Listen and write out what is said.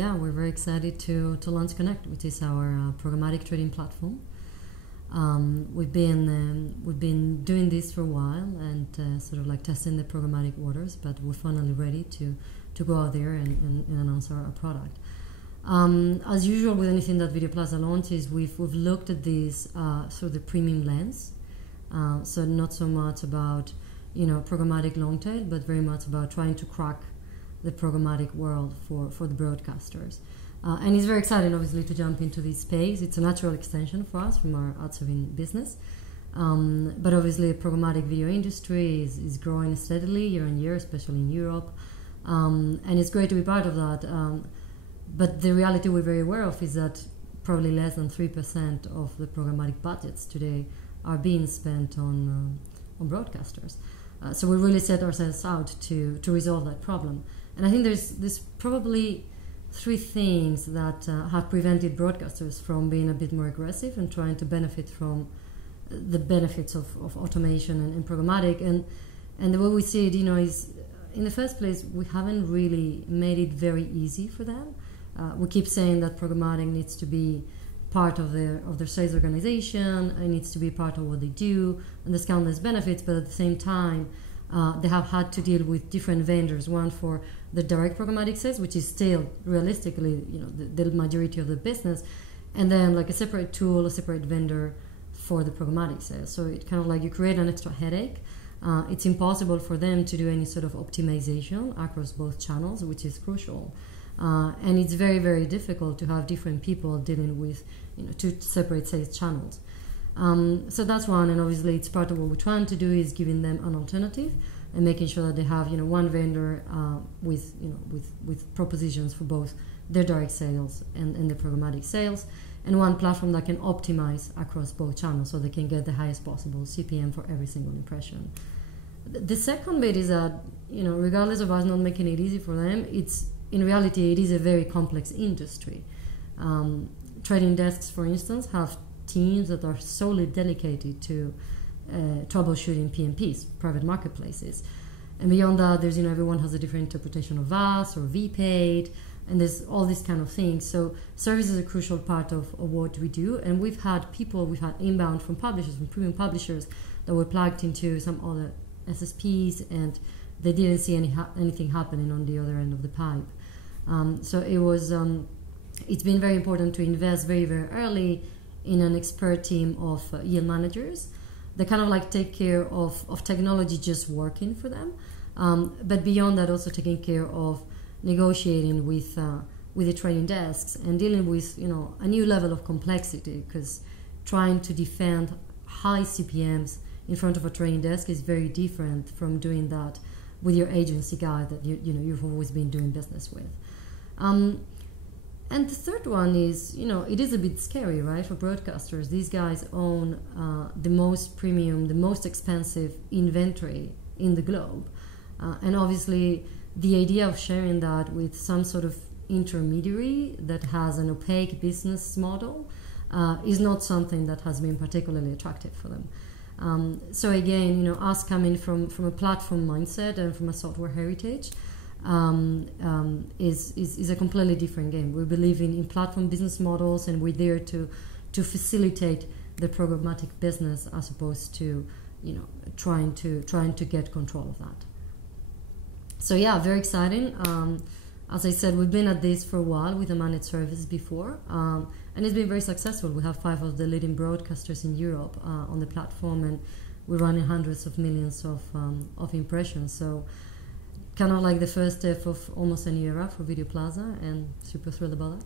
yeah, we're very excited to launch Konnect, which is our programmatic trading platform. We've been doing this for a while and sort of like testing the programmatic waters, but we're finally ready to go out there and announce our product. As usual with anything that Videoplaza launches, we've looked at this through the premium lens. So not so much about programmatic long tail, but very much about trying to crack the programmatic world for the broadcasters. And it's very exciting, obviously, to jump into this space. It's a natural extension for us from our ad serving business. But obviously, the programmatic video industry is growing steadily year on year, especially in Europe. And it's great to be part of that. But the reality we're very aware of is that probably less than 3% of the programmatic budgets today are being spent on broadcasters. So we really set ourselves out to resolve that problem. And I think there's probably three things that have prevented broadcasters from being a bit more aggressive and trying to benefit from the benefits of automation and programmatic. And the way we see it, is in the first place, we haven't really made it very easy for them. We keep saying that programmatic needs to be part of their sales organization, it needs to be part of what they do, and there's countless benefits, but at the same time, they have had to deal with different vendors, one for the direct programmatic sales, which is still realistically the majority of the business, and then like a separate tool, a separate vendor for the programmatic sales. So it kind of like you create an extra headache. It's impossible for them to do any sort of optimization across both channels, which is crucial. And it's very, very difficult to have different people dealing with two separate sales channels. So that's one, and obviously it's part of what we're trying to do is giving them an alternative and making sure that they have one vendor with propositions for both their direct sales and the programmatic sales, and one platform that can optimize across both channels so they can get the highest possible CPM for every single impression. The second bit is that regardless of us not making it easy for them, in reality, it is a very complex industry. Trading desks, for instance, have teams that are solely dedicated to troubleshooting PMPs, private marketplaces. And beyond that, there's everyone has a different interpretation of VAS or VPaid, and there's all these kind of things. So service is a crucial part of what we do. And we've had inbound from publishers, from premium publishers, that were plugged into some other SSPs, and they didn't see anything happening on the other end of the pipe. So it's been very important to invest very, very early in an expert team of yield managers that kind of like take care of technology just working for them. But beyond that, also taking care of negotiating with the trading desks and dealing with a new level of complexity, because trying to defend high CPMs in front of a trading desk is very different from doing that with your agency guy that you've always been doing business with. And the third one is, it is a bit scary, right, for broadcasters. These guys own the most premium, the most expensive inventory in the globe. And obviously, the idea of sharing that with some sort of intermediary that has an opaque business model is not something that has been particularly attractive for them. So again, us coming from a platform mindset and from a software heritage, is a completely different game. We believe in platform business models, and we're there to facilitate the programmatic business as opposed to trying to get control of that. So yeah, very exciting. As I said, we've been at this for a while with a managed service before, and it's been very successful. We have 5 of the leading broadcasters in Europe on the platform, and we're running hundreds of millions of impressions. So kind of like the first step of almost a new era for Videoplaza, and super thrilled about that.